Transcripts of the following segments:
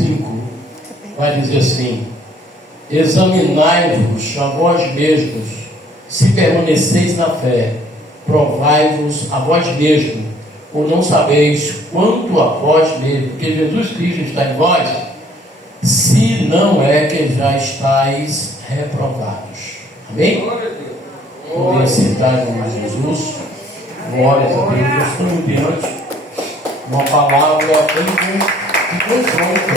5 vai dizer assim: examinai-vos a vós mesmos, se permaneceis na fé, provai-vos a vós mesmos, ou não sabeis quanto a vós mesmos, que Jesus Cristo está em vós, se não é que já estáis reprovados. Amém? Vou citar em nome de Jesus. Glória a Deus. Eu estou diante uma palavra que confronta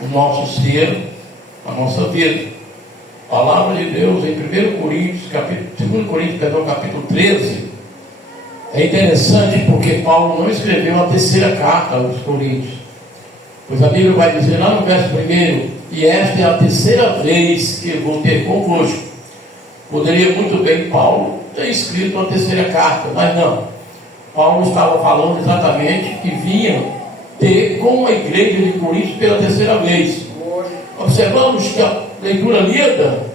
o nosso ser, a nossa vida. A palavra de Deus em 2 Coríntios, capítulo 13. É interessante porque Paulo não escreveu a terceira carta aos Coríntios, pois a Bíblia vai dizer lá no verso 1: e esta é a terceira vez que eu vou ter convosco. Poderia muito bem Paulo ter escrito a terceira carta, mas não. Paulo estava falando exatamente que vinha ter com a igreja de Corinto pela terceira vez. Observamos que a leitura lida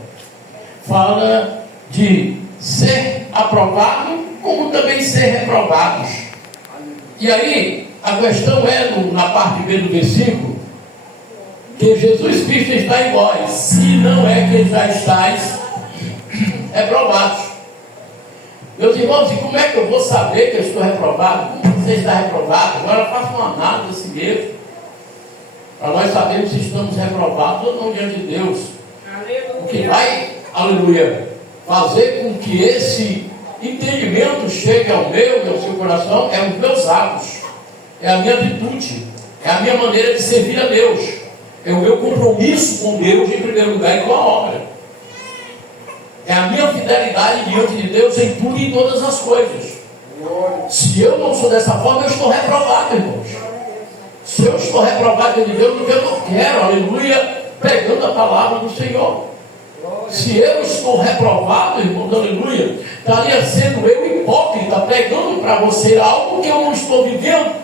fala de ser aprovado, como também ser reprovados. E aí, a questão é, na parte B do versículo, que Jesus Cristo está em vós, se não é que já estáis reprovados. Meus irmãos, e como é que eu vou saber que eu estou reprovado? Como você está reprovado? Agora faça uma análise a si mesmo, para nós sabermos se estamos reprovados ou não diante de Deus. O que vai, aleluia, fazer com que esse entendimento chegue ao meu e ao seu coração é os meus atos, é a minha atitude, é a minha maneira de servir a Deus, é o meu compromisso com Deus em primeiro lugar e com a obra, é a minha fidelidade diante de Deus em tudo e em todas as coisas. Se eu não sou dessa forma, eu estou reprovado, irmãos. Se eu estou reprovado diante de Deus, porque eu não quero, aleluia, pregando a palavra do Senhor. Se eu estou reprovado, irmãos, aleluia, estaria sendo eu hipócrita, pregando para você algo que eu não estou vivendo,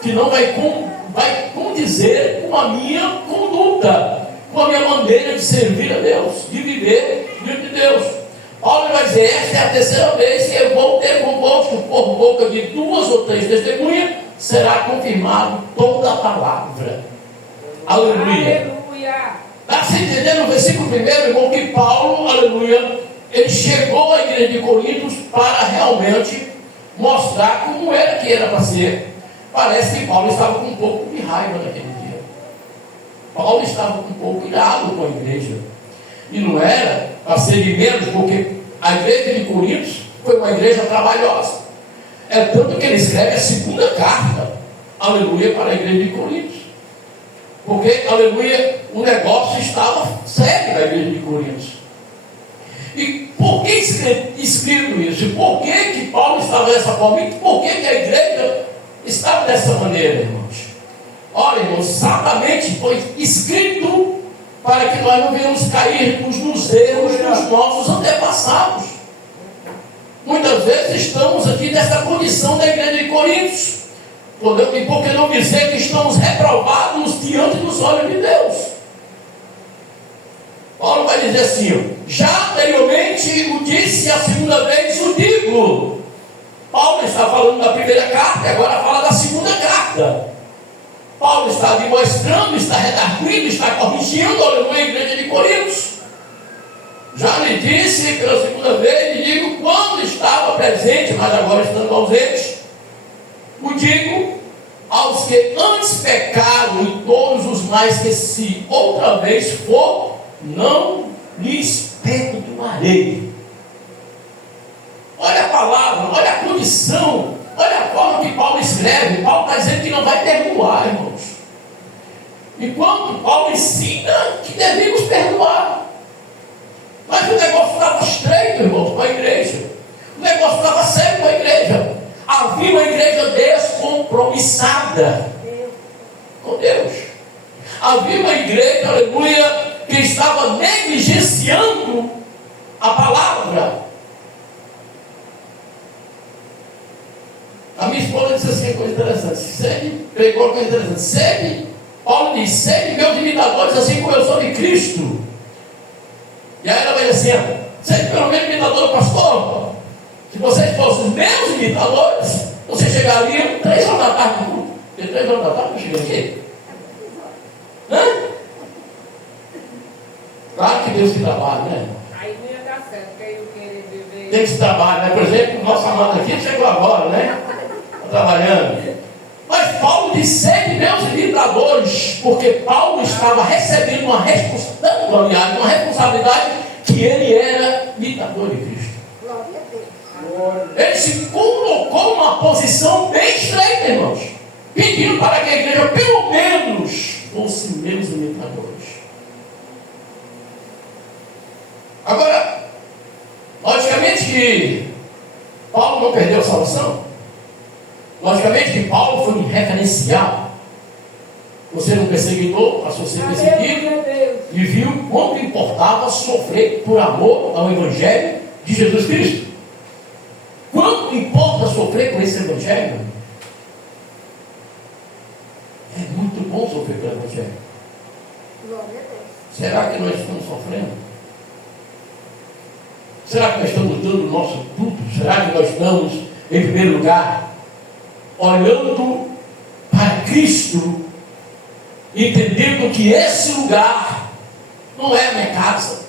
que não vai condizer com a minha conduta, com a minha maneira de servir a Deus, de viver diante de Deus. Paulo vai dizer: esta é a terceira vez que eu vou ter convosco, por boca de 2 ou 3 testemunhas, será confirmado toda a palavra. Aleluia. Está se entendendo no versículo 1, irmão, que Paulo, aleluia, ele chegou à igreja de Coríntios para realmente mostrar como era que era para ser. Parece que Paulo estava com um pouco de raiva naquele dia. Paulo estava com um pouco irado com a igreja. E não era para ser de menos, porque a igreja de Coríntios foi uma igreja trabalhosa. É tanto que ele escreve a segunda carta, aleluia, para a igreja de Coríntios. Porque, aleluia, o negócio estava sério na igreja de Coríntios. E por que escrito isso? Por que Paulo estava dessa forma? E por que a igreja estava dessa maneira, irmãos? Olha, irmãos, exatamente foi escrito para que nós não venhamos cair nos erros dos nossos antepassados. Muitas vezes estamos aqui nessa condição da igreja de Coríntios. E por que não dizer que estamos reprovados diante dos olhos de Deus? Paulo vai dizer assim: já anteriormente o disse, a segunda vez o digo. Paulo está falando da primeira carta e agora fala da segunda carta. Paulo está demonstrando, está redarguindo, está corrigindo, aleluia, a igreja de Coríntios. Já lhe disse pela segunda vez, e digo quando estava presente, mas agora estando ausente, o digo aos que antes pecaram e todos os mais que se outra vez for, não lhes perdoarei. Olha a palavra, olha a condição, olha a forma que Paulo escreve. Paulo está dizendo que não vai perdoar, irmãos. Enquanto Paulo ensina que devemos perdoar. Mas o negócio estava estreito, irmãos, com a igreja. O negócio estava sério com a igreja. Havia uma igreja descompromissada com Deus. Havia uma igreja, aleluia, que estava negligenciando a palavra. A minha esposa disse assim, coisa interessante. Pegou uma coisa interessante. Paulo diz: sede meus imitadores, assim como eu sou de Cristo. E aí ela vai dizer assim: sede pelo menos imitador do pastor. Se vocês fossem os meus imitadores, vocês chegariam 3 horas da tarde no culto. Porque 3 horas da tarde não chega aqui. Deus que trabalha, né? Aí não ia dar certo, porque eu querer viver. Tem que trabalhar, né? Por exemplo, o nosso amado aqui chegou agora, né? Está trabalhando. Mas Paulo diz: sede meus imitadores, porque Paulo estava recebendo uma responsabilidade que ele era imitador de Cristo. Glória a Deus. Ele se colocou numa posição bem estreita, irmãos, pedindo para que a igreja, pelo menos, fosse meus imitadores. Agora, logicamente que Paulo não perdeu a salvação. Logicamente que Paulo foi um referencial. Você não perseguitou, passou a ser perseguido e viu quanto importava sofrer por amor ao Evangelho de Jesus Cristo. Quanto importa sofrer por esse Evangelho? É muito bom sofrer pelo Evangelho. Glória a Deus. Será que nós estamos sofrendo? Será que nós estamos dando o nosso tudo? Será que nós estamos, em primeiro lugar, olhando para Cristo, entendendo que esse lugar não é a minha casa,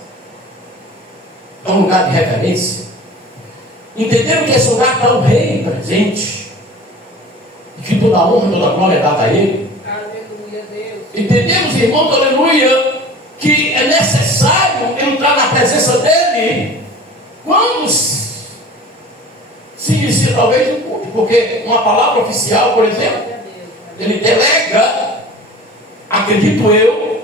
é um lugar de referência, entendendo que esse lugar está o Rei presente, e que toda a honra, toda a glória é dada a Ele. Aleluia, Deus. Entendemos, irmãos, aleluia, que é necessário entrar na presença dEle quando se inicia talvez um culto, porque uma palavra oficial, por exemplo, ele delega, acredito eu,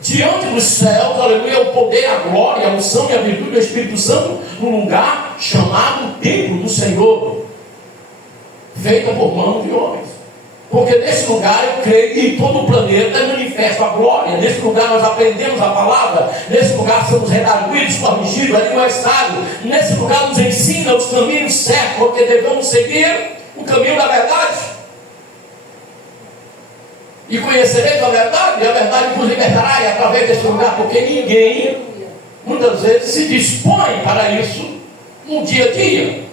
diante dos céus, aleluia, o poder, a glória, a unção e a virtude do Espírito Santo, num lugar chamado Templo do Senhor, feita por mãos de homens. Porque nesse lugar eu creio que em todo o planeta é manifesto a glória. Nesse lugar nós aprendemos a palavra. Nesse lugar somos redarguidos, corrigidos, admoestados. Nesse lugar nos ensina os caminhos certos, porque devemos seguir o caminho da verdade. E conhecereis a verdade, e a verdade vos libertará. E através desse lugar, porque ninguém, muitas vezes, se dispõe para isso no dia a dia.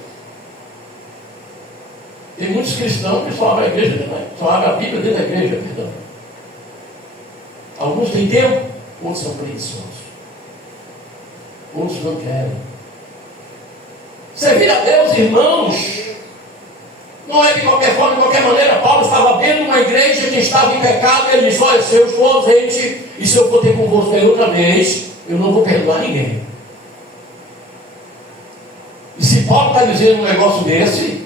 Tem muitos cristãos que só abrem a igreja, só abrem a Bíblia dentro da igreja, perdão. Alguns têm tempo, outros são preguiçosos. Outros não querem. Servir a Deus, irmãos, não é de qualquer forma, de qualquer maneira. Paulo estava vendo uma igreja que estava em pecado, e ele disse: olha, se eu estou ausente, e se eu for ter convosco aí outra vez, eu não vou perdoar ninguém. E se Paulo está dizendo um negócio desse,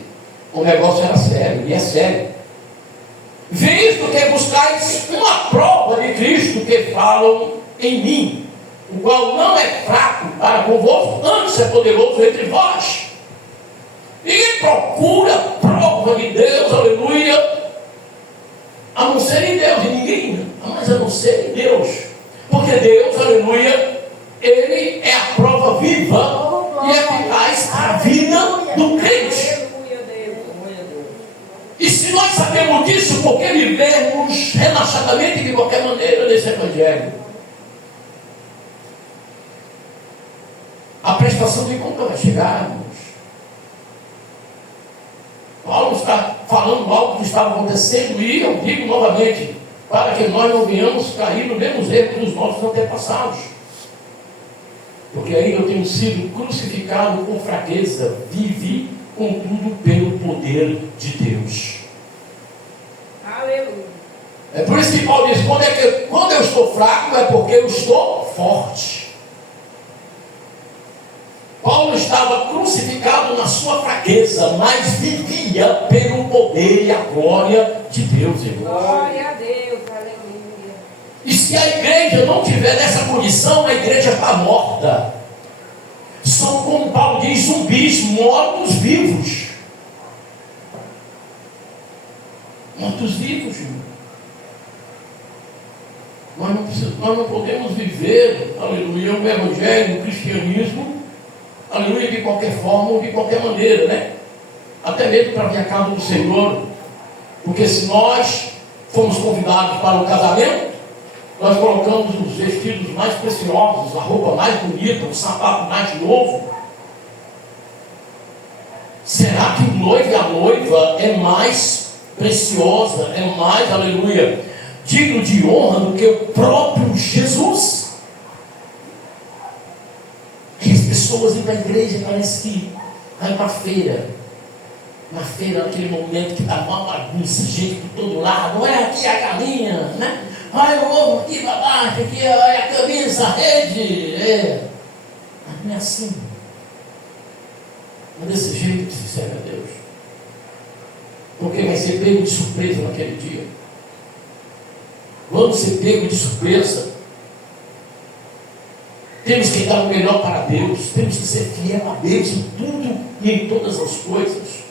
o negócio era sério, e é sério. Visto que buscais uma prova de Cristo que falam em mim, o qual não é fraco para convosco, antes é poderoso entre vós. Ninguém procura prova de Deus, aleluia, a não ser em Deus, e ninguém, mas a não ser em Deus. Porque Deus, aleluia, Ele é a prova viva e eficaz para a vida do crente. E se nós sabemos disso, por que vivemos relaxadamente de qualquer maneira nesse Evangelho? A prestação de conta vai chegar, irmãos. Paulo está falando algo que estava acontecendo, e eu digo novamente, para que nós não venhamos cair no mesmo erro dos nossos antepassados. Porque ainda eu tenho sido crucificado com fraqueza, vivi contudo pelo poder de Deus. Aleluia. É por isso que Paulo diz: quando eu estou fraco é porque eu estou forte. Paulo estava crucificado na sua fraqueza, mas vivia pelo poder e a glória de Deus, irmão. Glória a Deus, aleluia. E se a igreja não tiver nessa condição, a igreja está morta. São, como Paulo diz, zumbis, mortos-vivos. Mortos-vivos, irmão. Nós não podemos viver, aleluia, o Evangelho, o cristianismo, aleluia, de qualquer forma ou de qualquer maneira, né? Até mesmo para vir a casa do Senhor. Porque se nós fomos convidados para o casamento, nós colocamos os vestidos mais preciosos, a roupa mais bonita, o sapato mais novo. Será que o noivo e a noiva é mais preciosa, é mais, aleluia, digno de honra do que o próprio Jesus? pessoas indo para a igreja, parece que vai para a feira. Na feira, naquele momento que está uma bagunça, gente por todo lado. Olha aqui a galinha, né? Olha o ovo aqui para baixo, aqui olha a camisa, a rede. Mas não é assim. Não é desse jeito que se serve a Deus. Porque vai ser pego de surpresa naquele dia. Vamos ser pego de surpresa. Temos que dar o melhor para Deus. Temos que ser fiel a Deus em tudo e em todas as coisas.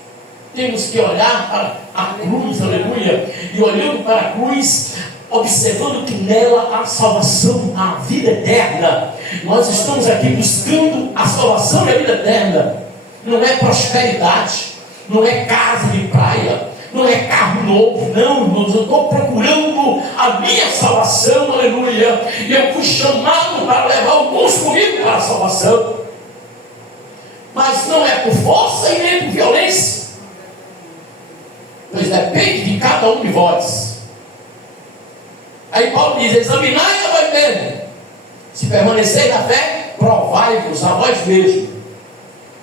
Temos que olhar para a cruz, aleluia. E olhando para a cruz, observando que nela há salvação, a vida eterna. Nós estamos aqui buscando a salvação e a vida eterna. Não é prosperidade, não é casa de praia, não é carro novo, não, irmãos. Eu estou procurando a minha salvação, aleluia. E eu fui chamado para levar alguns comigo para a salvação. Mas não é por força e nem por violência. Pois depende de cada um de vós. Aí Paulo diz: examinai a vós mesmo, se permaneceis na fé, provai-vos a vós mesmo.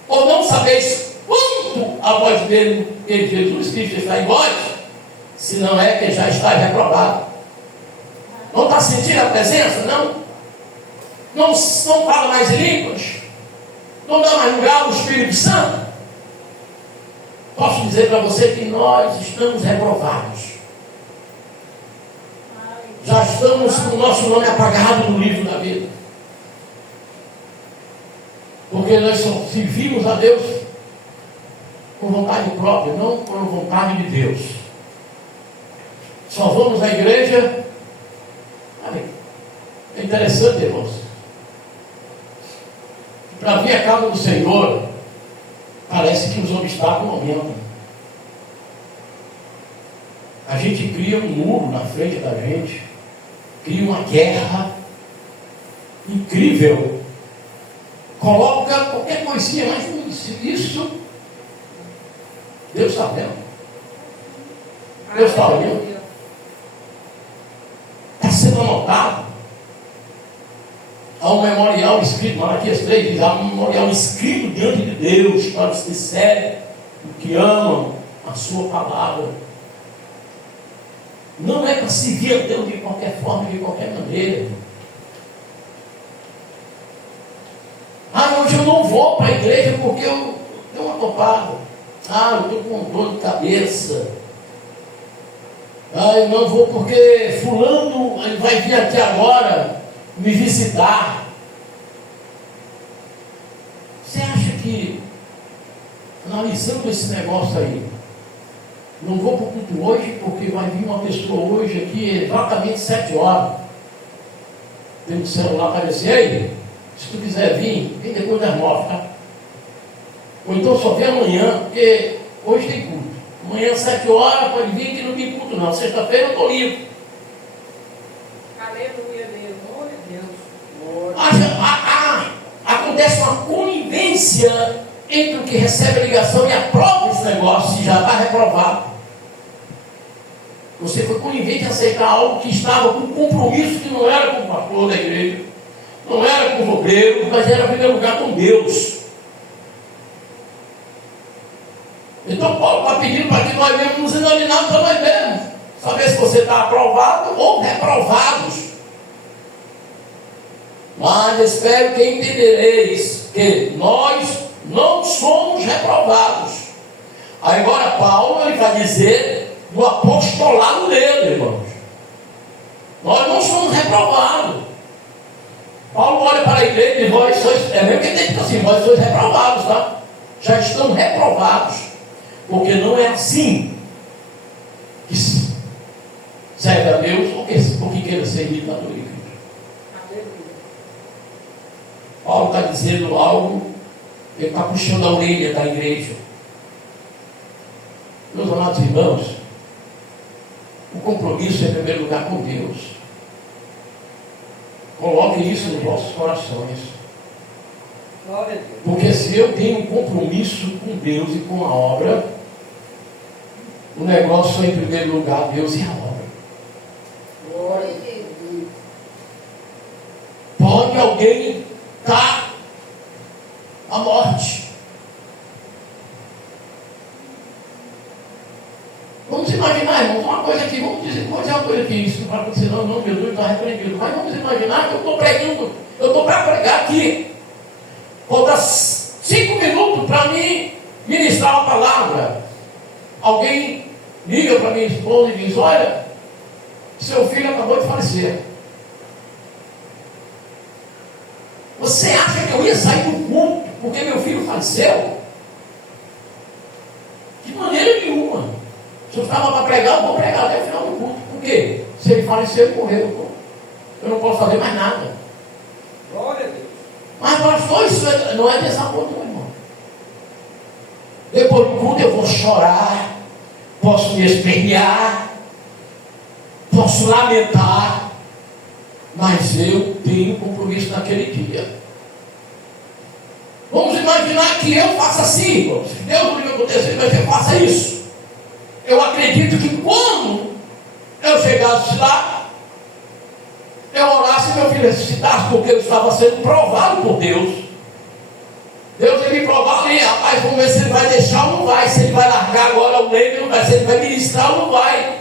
Ou não sabeis quanto a vós mesmo que Jesus Cristo está em vós, se não é que já está reprovado. Não está sentindo a presença? Não fala mais em línguas? Não dá mais lugar ao Espírito Santo? Posso dizer para você que nós estamos reprovados. Já estamos com o nosso nome apagado no livro da vida. Porque nós só servimos a Deus com vontade própria, não com vontade de Deus. Só vamos à igreja. É interessante, irmãos. Para vir a casa do Senhor, parece que os obstáculos aumentam. A gente cria um muro na frente da gente, cria uma guerra incrível, coloca qualquer coisinha, mas isso Deus está vendo. Deus está olhando. Está sendo anotado. Há um memorial escrito, Malaquias 3 diz, há um memorial escrito diante de Deus para os que servem, que amam a sua palavra. Não é para seguir a Deus de qualquer forma, de qualquer maneira. Hoje eu não vou para a igreja porque eu tenho uma topada. Eu estou com dor de cabeça. Eu não vou porque fulano vai vir aqui agora me visitar. Você acha que, analisando esse negócio aí, não vou para o culto hoje porque vai vir uma pessoa hoje aqui exatamente 7 horas. Tem um celular para dizer: ei, se tu quiser vir, vem depois das 9, tá? Ou então só vem amanhã, porque hoje tem culto. Amanhã 7 horas pode vir que não tem culto não. Sexta-feira eu estou livre. Aleluia, Deus. Glória a Deus. Acontece uma conivência entre o que recebe a ligação e aprova esse negócio, se já está reprovado. Você foi conivente em aceitar algo que estava com compromisso, que não era com o pastor da igreja, não era com o obreiro, mas era em primeiro lugar com Deus. Então Paulo está pedindo para que nós mesmos nos examinarmos para nós mesmos, saber se você está aprovado ou reprovados. Mas espero que entendereis que nós não somos reprovados. Aí agora Paulo ele vai dizer do apostolado dele, irmãos. Nós não somos reprovados. Paulo olha para a igreja e diz: vós sois, é mesmo que ele diz assim, vós sois reprovados, tá? Já estão reprovados. Porque não é assim que serve a Deus ou que queira ser imitador de Cristo. Paulo está dizendo algo, ele está puxando a orelha da igreja. Meus amados irmãos, o compromisso é em primeiro lugar com Deus. Coloquem isso nos vossos corações. Porque se eu tenho um compromisso com Deus e com a obra, o negócio é em primeiro lugar Deus e a obra. Glória a Deus. Pode alguém estar coisa aqui, vamos dizer uma coisa aqui, isso não vai acontecer não, não, meu Deus, está repreendido. Mas vamos imaginar que eu estou pregando, eu estou para pregar aqui. Falta 5 minutos para mim ministrar uma palavra. Alguém liga para minha esposa e diz, olha, seu filho acabou de falecer. Você acha que eu ia sair do culto porque meu filho faleceu? De maneira nenhuma. Se eu estava para pregar, eu vou pregar até o final do culto. Por quê? Se ele faleceu, ele morreu. Eu não posso fazer mais nada. Glória a Deus. Mas pastor, isso não é desaponto, meu irmão. Depois do culto eu vou chorar, posso me espernear, posso lamentar, mas eu tenho compromisso naquele dia. Vamos imaginar que eu faça assim, irmãos. Se Deus não me acontecer, mas eu faça isso. Eu acredito que quando eu chegasse lá, eu orasse e meu filho ressuscitasse, porque eu estava sendo provado por Deus. Deus ia me provar ali, rapaz, vamos ver se ele vai deixar ou não vai, se ele vai largar agora o leite ou não vai, se ele vai ministrar ou não vai.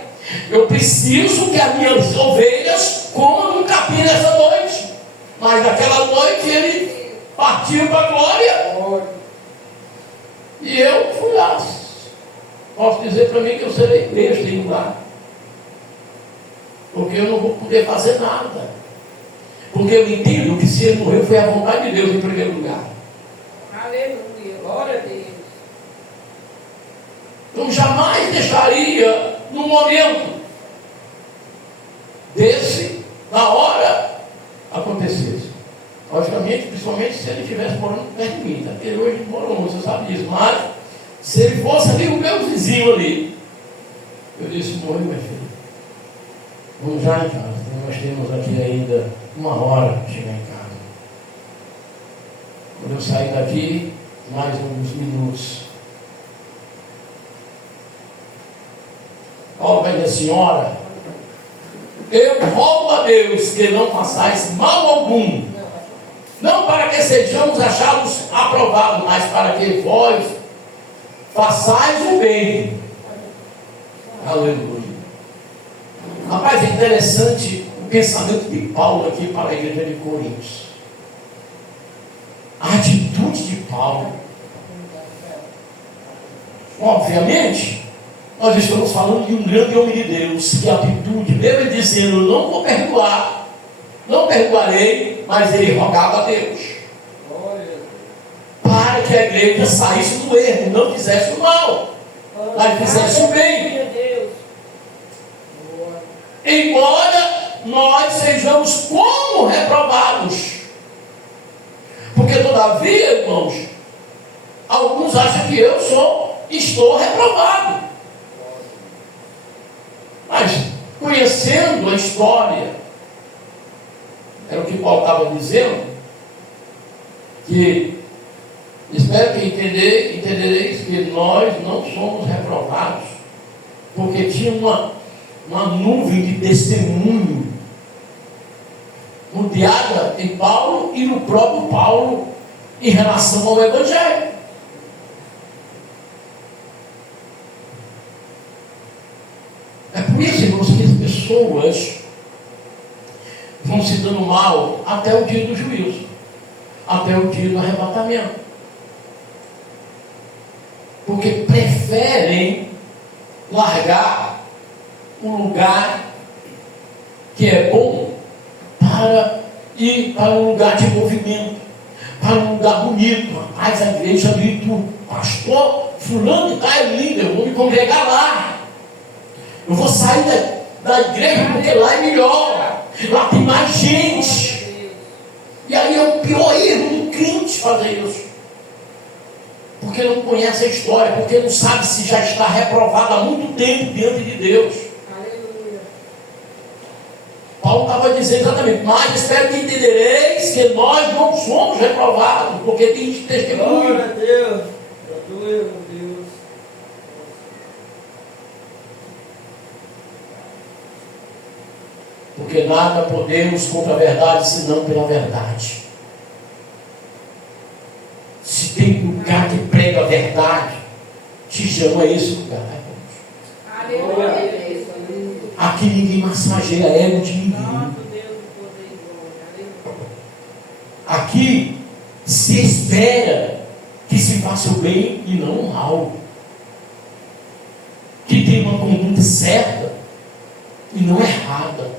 Eu preciso que as minhas ovelhas comam um capim nessa noite. Mas naquela noite ele partiu para a glória. E eu fui lá. Posso dizer para mim que eu serei preso em lugar. Porque eu não vou poder fazer nada. Porque eu entendo que se ele morreu foi a vontade de Deus em primeiro lugar. Aleluia. Glória a Deus. Eu jamais deixaria no momento desse, na hora, acontecesse. Logicamente, principalmente se ele estivesse morando perto de mim, tá? Porque hoje mora longe, você sabe disso. Mas se ele fosse ali o meu vizinho ali, eu disse, morreu, minha filha. Vamos já em casa. Nós temos aqui ainda 1 hora para chegar em casa. Quando eu sair daqui, mais uns minutos. Paulo vai dizer, senhora, eu rogo a Deus que não façais mal algum, não para que sejamos achados aprovados, mas para que vós façais o bem. Aleluia. Rapaz, é interessante o pensamento de Paulo aqui para a igreja de Coríntios. A atitude de Paulo. Obviamente, nós estamos falando de um grande homem de Deus, que a atitude, mesmo ele dizendo, não vou perdoar, não perdoarei, mas ele rogava a Deus para que a igreja saísse do erro, não fizesse o mal, mas fizesse o bem. Embora nós sejamos como reprovados, porque todavia, irmãos, alguns acham que eu estou reprovado. Mas, conhecendo a história, era o que Paulo estava dizendo, que espero que entendereis que nós não somos reprovados, porque tinha uma nuvem de testemunho rodeada em Paulo e no próprio Paulo em relação ao Evangelho. É por isso, irmãos, que as pessoas vão se dando mal até o dia do juízo, até o dia do arrebatamento, porque preferem largar um lugar que é bom para ir para um lugar de movimento, para um lugar bonito. Rapaz, a igreja ali do pastor fulano está é linda, eu vou me congregar lá. Eu vou sair da igreja porque lá é melhor, lá tem mais gente. E aí é o pior erro do crente fazer isso, porque não conhece a história, porque não sabe se já está reprovado há muito tempo diante de Deus. Paulo estava dizendo exatamente, mas espero que entendereis que nós não somos reprovados, porque tem testemunho. Glória a Deus. Glória a Deus. Porque nada podemos contra a verdade, senão pela verdade. Se tem lugar que prega a verdade, te chama esse lugar. Aleluia. massageia ego de ninguém. Nosso Deus, o poder e glória. Aleluia. Aqui se espera que se faça o bem e não o mal. Que tenha uma conduta certa e não errada.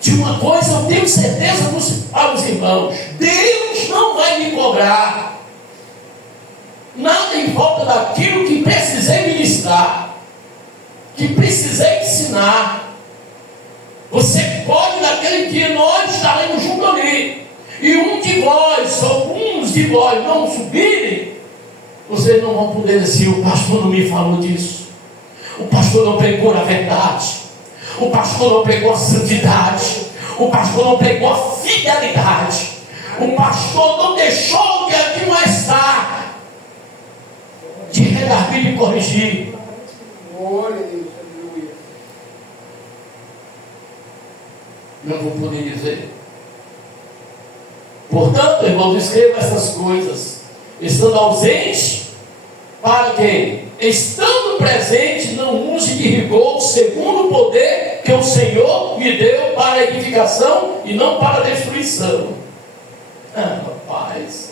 De uma coisa eu tenho certeza para os irmãos: Deus não vai me cobrar nada em volta daquilo que precisei ministrar, que precisei ensinar. Você pode, naquele dia, nós estaremos juntos ali, e alguns de vós não subirem, vocês não vão poder dizer: o pastor não me falou disso, o pastor não pregou a verdade, o pastor não pregou a santidade, o pastor não pregou a fidelidade, o pastor não deixou que aqui mais está de redarguir e corrigir. Glória a Deus, aleluia. Não vou poder dizer. Portanto, irmãos, escreva essas coisas, estando ausente, para que, estando presente, não use de rigor, segundo o poder que o Senhor me deu para a edificação e não para a destruição. Rapaz,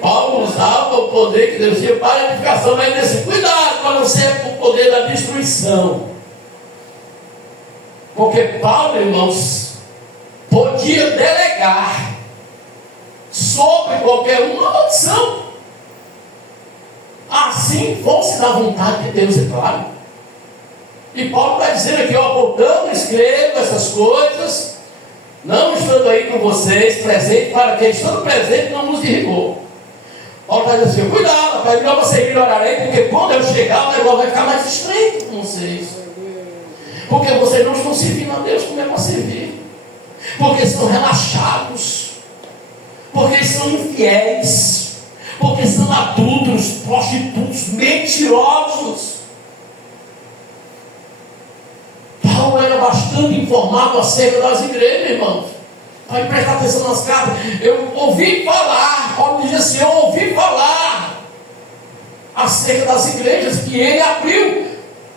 Paulo usava o poder que Deus tinha para a edificação, mas disse: cuidado para não ser o poder da destruição. Porque Paulo, irmãos, podia delegar sobre qualquer uma maldição, assim fosse da vontade de Deus, é claro. E Paulo está dizendo aqui: ó, portanto, escrevo essas coisas, não estando aí com vocês, presente, para que, estando presente, não use de rigor. Paulo está dizendo assim: cuidado, para melhor você melhorarei, porque quando eu chegar, o negócio vai ficar mais estreito com vocês. Porque vocês não estão servindo a Deus como é para servir. Porque estão relaxados. Porque são infiéis. Porque são adúlteros, prostitutos, mentirosos. Paulo era bastante informado acerca das igrejas, irmãos. Pode prestar atenção nas cartas. Eu ouvi falar, Paulo diz assim: eu ouvi falar acerca das igrejas que ele abriu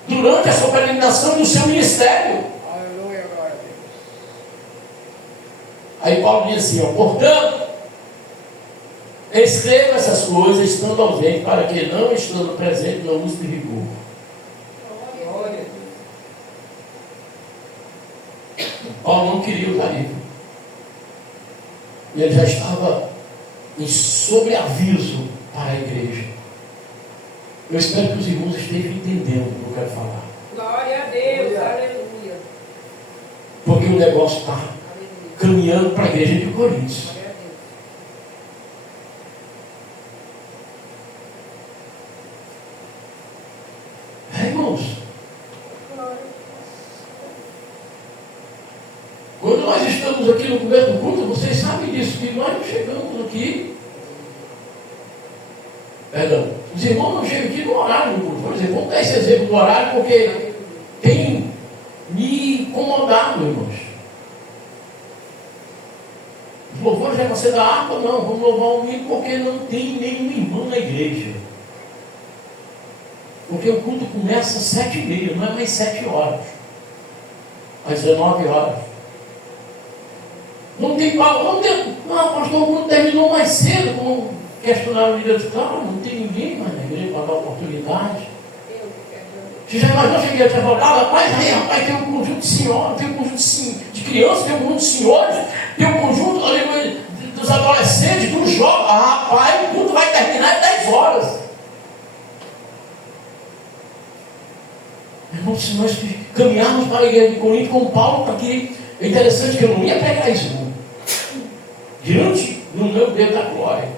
durante a sua peregrinação do seu ministério. Aleluia, glória a Deus. Aí Paulo diz assim: ó, portanto, escreva essas coisas estando ausente, para que, não estando presente, não use de rigor. Glória a Deus. Paulo não queria usar livro. E ele já estava em sobreaviso para a igreja. Eu espero que os irmãos estejam entendendo o que eu quero falar. Glória a Deus. Aleluia. Porque o negócio está Aleluia. caminhando para a igreja de Coríntios. Glória a Deus. Irmãos, quando nós estamos aqui no começo do culto, vocês sabem disso, que nós não chegamos aqui. Perdão, os irmãos não chegam aqui no horário do culto. Por exemplo, vamos dar esse exemplo do horário, porque tem me incomodado, irmãos. Os louvores já ser da harpa, não, vamos louvar o domingo porque não tem nenhum irmão na igreja. Porque o culto começa às 7h30, não é mais 7 horas. Às 19 horas. Não tem pau, não, pastor, o culto terminou mais cedo, como questionaram o líder de claro, não tem ninguém mais na igreja para dar oportunidade. Você já imaginou, cheguei a te falar, rapaz, tem um conjunto de senhoras, tem um conjunto de crianças, tem um conjunto de senhores, tem um conjunto ali, dos adolescentes, dos jovens. Rapaz, o culto vai terminar em 10 horas. Irmãos, se nós caminharmos para a igreja de Corinto com Paulo, porque é interessante que eu não ia pregar isso diante do meu Deus da glória.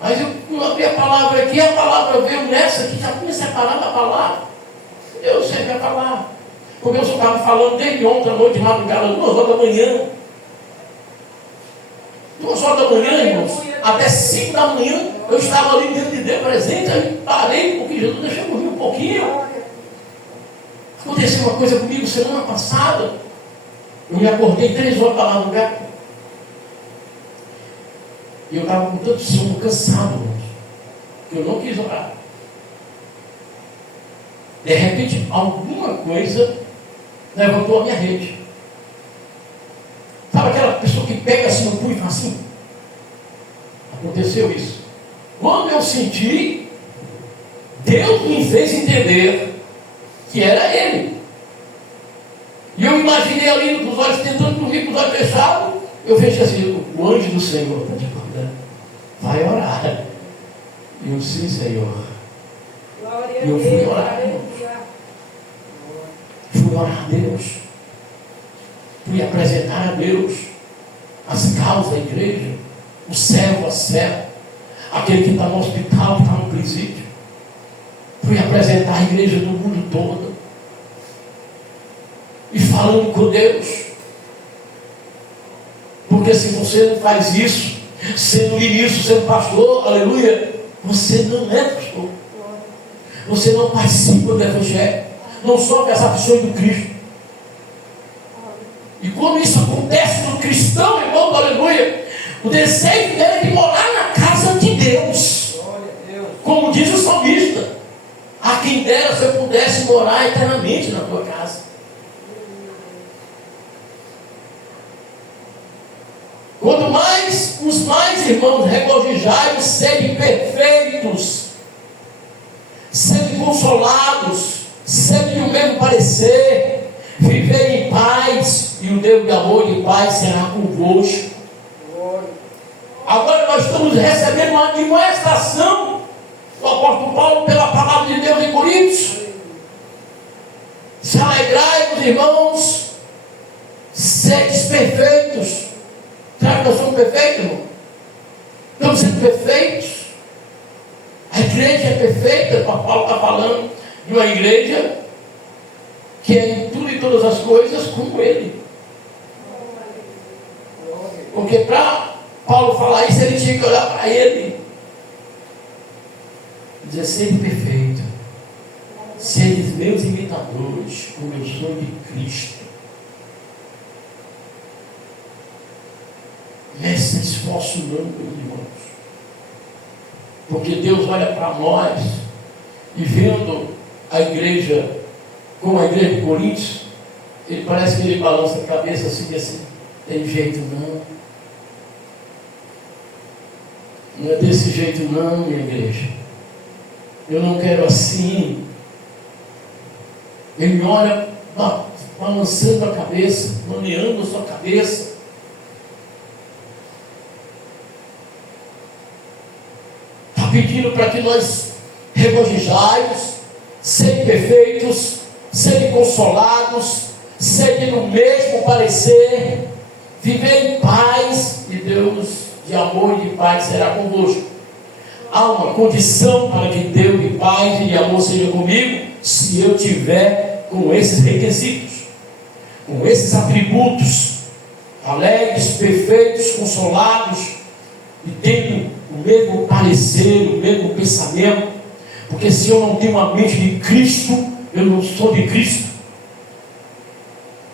Mas eu abri a palavra aqui, a palavra veio nessa, que já comecei a falar da palavra. Eu sei que é a palavra. Porque eu só estava falando desde ontem à noite, de madrugada, 2 horas da manhã. 2 horas da manhã, irmãos, até 5 da manhã, eu estava ali dentro de Deus presente, aí parei, porque Jesus deixou eu dormir um pouquinho. Aconteceu uma coisa comigo semana passada. Eu me acordei 3 horas da madrugada. E eu estava com tanto sono, cansado, irmãos, que eu não quis orar. De repente, alguma coisa levantou a minha rede. Sabe aquela pessoa que pega assim no punho e fala assim? Aconteceu isso. Quando eu senti, Deus me fez entender que era Ele. E eu imaginei ali com os olhos tentando dormir, com os olhos fechados. Eu fechei assim, o anjo do Senhor está te mandando. Vai orar. E eu, sim, Senhor. Glória a E eu fui Deus, orar. aleluia. Fui orar a Deus. Fui apresentar a Deus as causas da igreja, o servo a servo, aquele que está no hospital, que está no presídio. Fui apresentar a igreja do mundo todo. E falando com Deus. Porque se você não faz isso, sendo ministro, sendo pastor, aleluia, você não é pastor. Você não participa do Evangelho. Não sofre as aflições do Cristo. E quando isso acontece no cristão, irmão, aleluia, o desejo dele é de morar na casa de Deus. Como diz o salmista: a quem dera se eu pudesse morar eternamente na tua casa. Quanto mais, os mais, irmãos, regozijai-vos, sede perfeitos, sede consolados, sede do mesmo parecer, viver em paz, e o Deus de amor e de paz será convosco. Agora nós estamos recebendo uma admoestação do apóstolo Paulo pela palavra de Deus em Coríntios. Se alegrai-vos, irmãos, sedes perfeitos. Será que nós somos perfeitos, irmão? Estamos sendo perfeitos. A igreja é perfeita. Paulo está falando de uma igreja que é em tudo e todas as coisas como Ele. Porque para Paulo falar isso, ele tinha que olhar para Ele e dizer: sede perfeito, sede meus imitadores, como eu sou de Cristo. Esse esforço não, meus irmãos. Porque Deus olha para nós e vendo a igreja como a igreja de Coríntios, ele parece que ele balança a cabeça assim, tem jeito não. Não é desse jeito não, minha igreja. Eu não quero assim. Ele olha balançando a cabeça, maneando a sua cabeça. Pedindo para que nós regozijais, sede perfeitos, sede consolados, sede no mesmo parecer, viver em paz, e Deus de amor e de paz será convosco. Há uma condição para que Deus de paz e de amor seja comigo, se eu tiver com esses requisitos, com esses atributos, alegres, perfeitos, consolados, e tendo o mesmo parecer, o mesmo pensamento. Porque se eu não tenho a mente de Cristo, eu não sou de Cristo.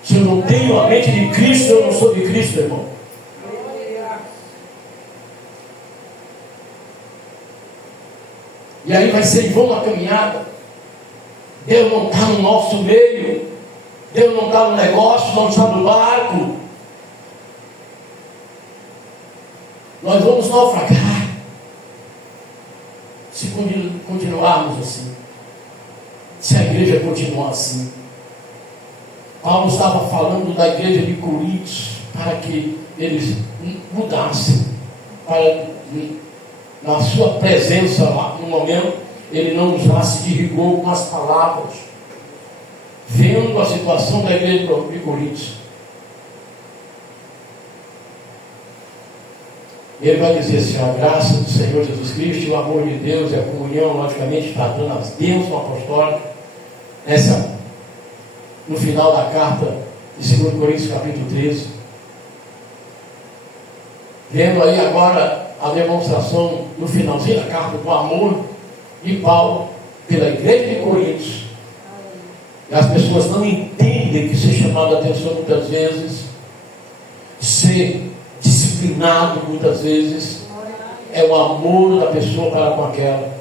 Se eu não tenho a mente de Cristo, eu não sou de Cristo, irmão. E aí vai ser em vão a caminhada. Deus não está no nosso meio. Deus não está no negócio, não está no barco. Nós vamos naufragar se continuarmos assim, se a igreja continuar assim. Paulo estava falando da igreja de Coríntios para que eles mudassem, para na sua presença lá no momento ele não usasse de rigor com as palavras, vendo a situação da igreja de Coríntios. Ele vai dizer assim: a graça do Senhor Jesus Cristo, o amor de Deus e a comunhão, logicamente, tratando as bênçãos apostólicas, no final da carta de 2 Coríntios, capítulo 13. Vendo aí agora a demonstração no finalzinho da carta do amor de Paulo pela igreja de Coríntios. E as pessoas não entendem que ser chamado a atenção muitas vezes, ser disciplinado muitas vezes, é o amor da pessoa para com aquela.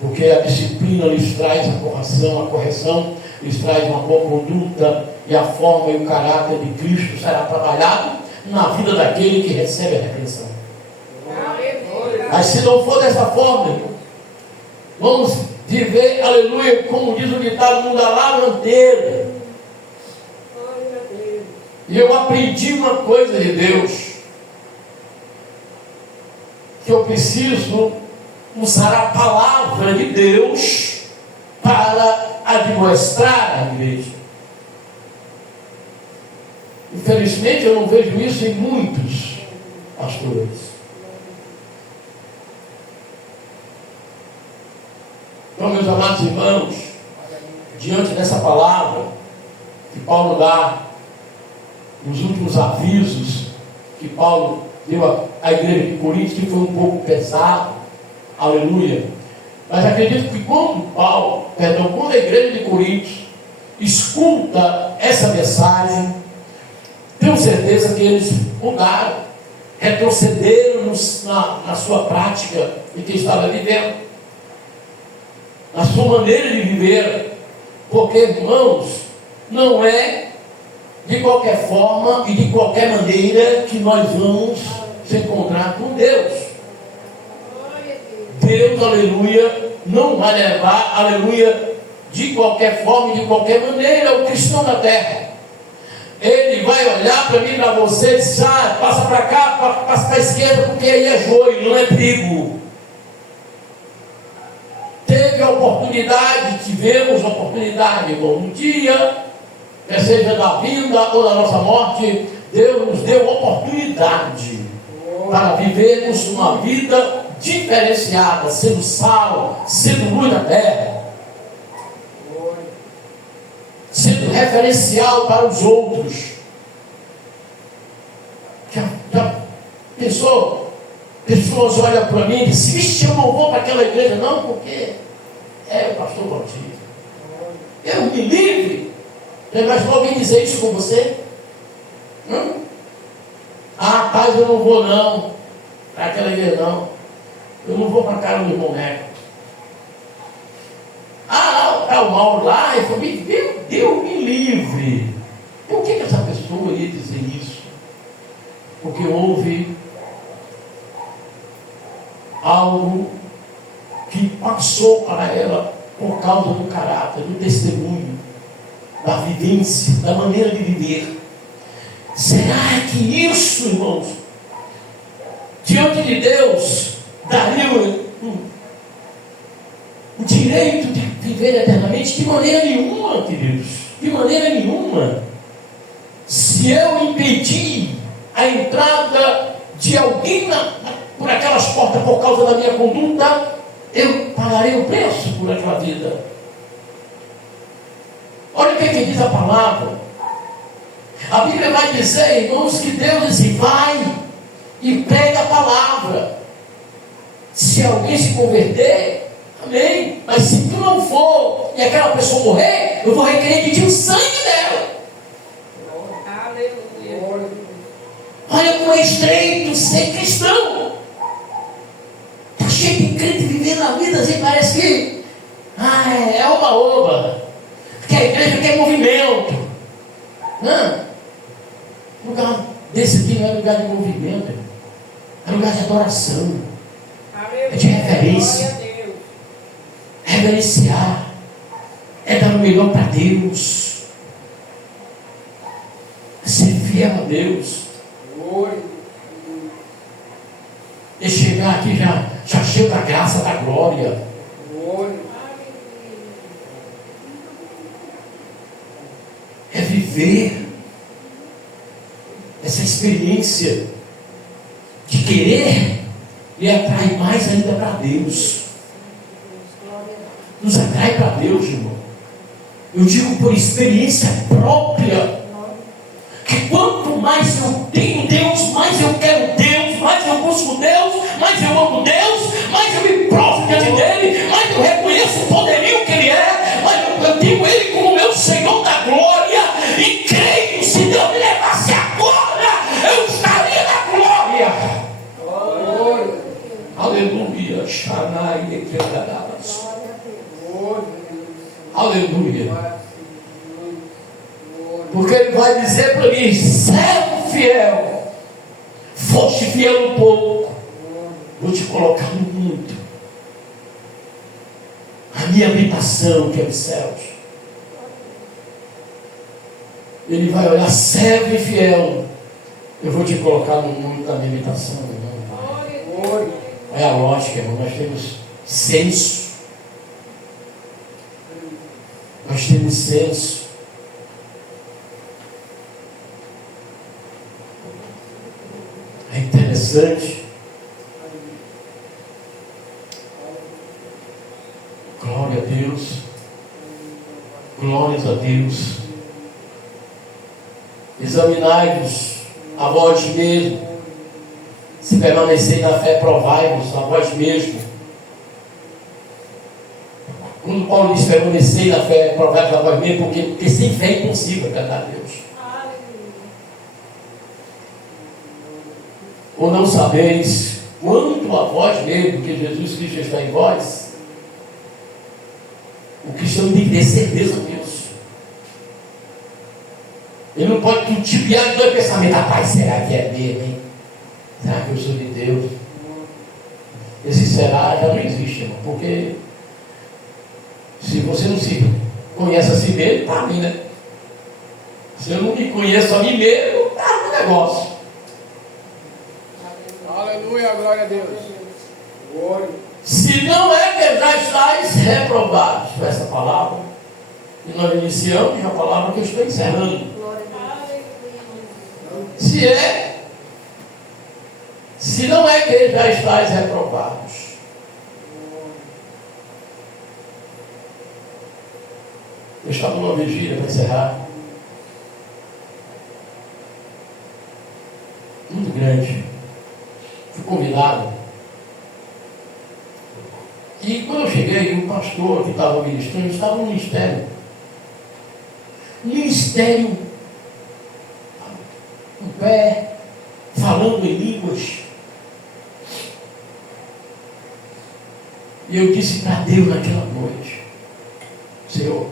Porque a disciplina lhes traz a correção lhes traz uma boa conduta, e a forma e o caráter de Cristo será trabalhado na vida daquele que recebe a repreensão. Mas se não for dessa forma, irmão, vamos viver, aleluia, como diz o ditado, no da lavandeira. E eu aprendi uma coisa de Deus, que eu preciso usar a palavra de Deus para admoestar a igreja. Infelizmente eu não vejo isso em muitos pastores. Então, meus amados irmãos, diante dessa palavra que Paulo dá, nos últimos avisos que Paulo deu à igreja de Corinto, que foi um pouco pesado, aleluia, mas acredito que quando a igreja de Corinto escuta essa mensagem, tenho certeza que eles mudaram, retrocederam na sua prática e que estava vivendo, na sua maneira de viver, porque, irmãos, não é de qualquer forma e de qualquer maneira que nós vamos se encontrar com Deus. Deus, aleluia, não vai levar, aleluia, de qualquer forma e de qualquer maneira o cristão da terra. Ele vai olhar para mim, para você, e dizer, passa para cá, passa para a esquerda, porque aí é joio, não é trigo. Teve a oportunidade, tivemos a oportunidade, irmão, um dia, quer seja da vida ou da nossa morte, Deus nos deu oportunidade para vivermos uma vida diferenciada, sendo sal, sendo luz da terra, sendo referencial para os outros. Já pensou? Pessoas olham para mim e dizem, vixe, eu não vou para aquela igreja não, porque é o pastor Bautista. Eu me livre. Já imaginou alguém dizer isso com você? Rapaz, eu não vou não para aquela igreja não. Eu não vou para a casa do irmão Neco. Está o Mauro lá, e falou, Deus me livre. Por que essa pessoa ia dizer isso? Porque houve algo que passou para ela por causa do caráter, do testemunho, da vivência, da maneira de viver. Será que isso, irmãos, diante de Deus, daria o direito de viver eternamente? De maneira nenhuma, queridos, de maneira nenhuma. Se eu impedir a entrada de alguém por aquelas portas por causa da minha conduta, eu pagarei o preço por aquela vida. Olha o que diz a palavra. A Bíblia vai dizer, irmãos, que Deus diz, vai e prega a palavra. Se alguém se converter, amém. Mas se tu não for e aquela pessoa morrer, eu vou requerer de ti o sangue dela. Aleluia. Olha como é estreito ser cristão. Está cheio de crente vivendo a vida assim, parece que é oba-oba. Porque a igreja quer movimento. Não. Lugar desse aqui não é lugar de movimento, é lugar de adoração, é de reverência, reverenciar, é dar o melhor para Deus, é ser fiel a Deus. E chegar aqui já cheio da graça, da glória. É viver essa experiência de querer e atrai mais ainda para Deus. Nos atrai para Deus, irmão. Eu digo por experiência própria, que quanto mais eu tenho Deus, mais eu quero Deus, mais eu busco Deus, mais eu amo Deus, mais eu me provo diante dele, mais eu reconheço o poderio que ele é, mais eu tenho ele como meu Senhor da glória, e creio, se Deus me levasse agora, eu estaria na glória. Aleluia. Shanai de Kedadalas. Aleluia. Glória. Porque ele vai dizer para mim: servo fiel, foste fiel um pouco, vou te colocar no muito. A minha habitação, que é os céus. Ele vai olhar: servo e fiel, eu vou te colocar no muito da minha habitação. Glória. É a lógica, irmão. Nós temos senso. Nós temos senso. É interessante. Glória a Deus. Glórias a Deus. Examinai-vos a vós mesmos. Se permaneceis na fé, provai-vos a vós mesmos. Quando Paulo diz permaneceis na fé, provai-vos a vós mesmos, porque sem fé é impossível agradar a Deus. Ou não sabeis quanto a vós mesmo que Jesus Cristo está em vós? O cristão tem que ter certeza disso. Ele não pode titubear de dois pensamentos: rapaz, será que é mesmo, hein? Será que eu sou de Deus? Esse será já não existe, irmão, porque se você não se conhece a si mesmo, está ali, né? Se eu não me conheço a mim mesmo, está no negócio. Aleluia, glória a Deus. Glória. Se não é que já estáis reprovados, foi essa palavra que nós iniciamos, e a palavra que eu estou encerrando. Se não é que já estáis reprovados. Eu estava numa vigília para encerrar, muito grande. Fui convidado. E quando eu cheguei, o pastor que estava ministrando estava no ministério. Ministério, em pé, falando em línguas. E eu disse para Deus naquela noite: Senhor,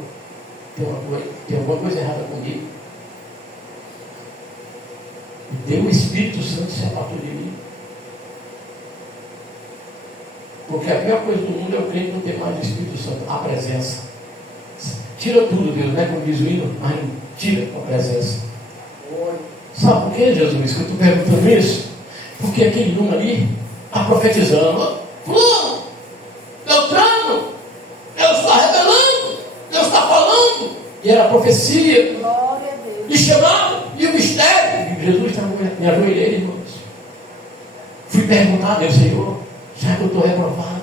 tem alguma coisa errada comigo? E deu o Espírito Santo se abatou de mim. Porque a pior coisa do mundo é o crente não ter mais o Espírito Santo, a presença. Tira tudo, Deus, né? Como diz o hino, mas tira a presença. Sabe por que, Jesus, que eu estou perguntando isso? Porque aquele homem ali está profetizando: fulano, Beltrano, Deus está revelando, Deus está falando. E era a profecia, e chamado, e o mistério. E Jesus estava me ajoelhei, irmãos. Fui perguntar a Deus: Senhor, será que eu estou reprovado?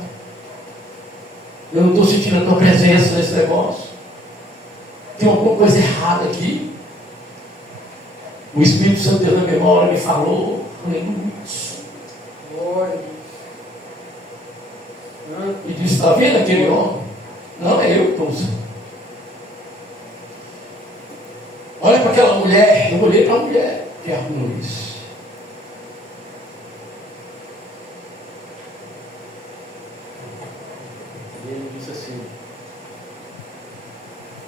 Eu não estou sentindo a tua presença nesse negócio. Tem alguma coisa errada aqui. O Espírito Santo Deus na memória me falou: aleluia. E disse: está vendo aquele homem? Não é eu que estou usando. Olha para aquela mulher. Eu olhei para a mulher que é a Luiz. E ele disse assim: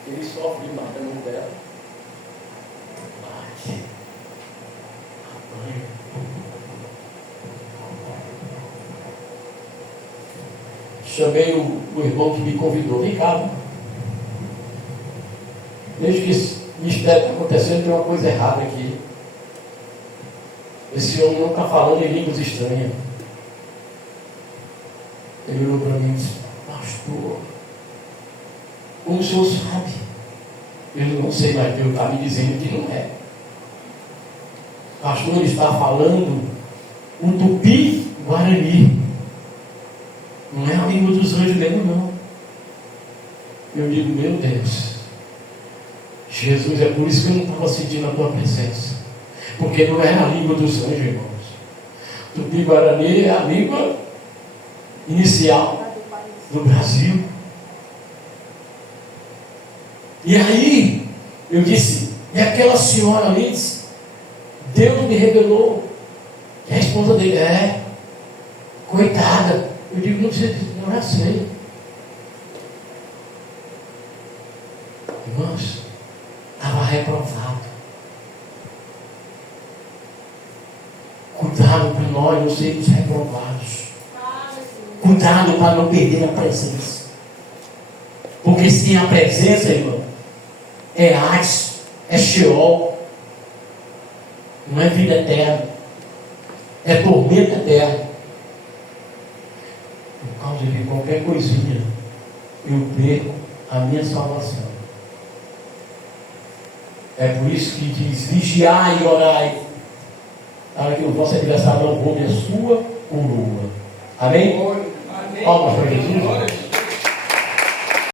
ele sofre de matar a mão dela. Bate. Apanha. Chamei o irmão que me convidou: vem cá. Desde que esse mistério está acontecendo, tem uma coisa errada aqui. Esse homem não está falando em línguas estranhas. Ele olhou para mim e disse: pastor, como o senhor sabe? Eu não sei, mas Deus está me dizendo que não é. Pastor, ele está falando o tupi-guarani. Não é a língua dos anjos mesmo, não. Eu digo: meu Deus, Jesus, é por isso que eu não estava sentindo a tua presença. Porque não é a língua dos anjos, irmãos. Tupi-guarani é a língua inicial do Brasil. E aí, eu disse: e aquela senhora ali disse, Deus me revelou. E a esposa dele: é, coitada. Eu digo: não precisa, não já sei. Irmãos, estava reprovado. Cuidado para nós não sermos reprovados. Cuidado para não perder a presença. Porque sem a presença, irmão, é Hades, é Sheol. Não é vida eterna. É tormento eterno. Por causa de qualquer coisinha, eu perco a minha salvação. É por isso que diz: vigiai e orai, para que o vosso adversário não roube a sua coroa. Amém? Amém. Palmas para Jesus.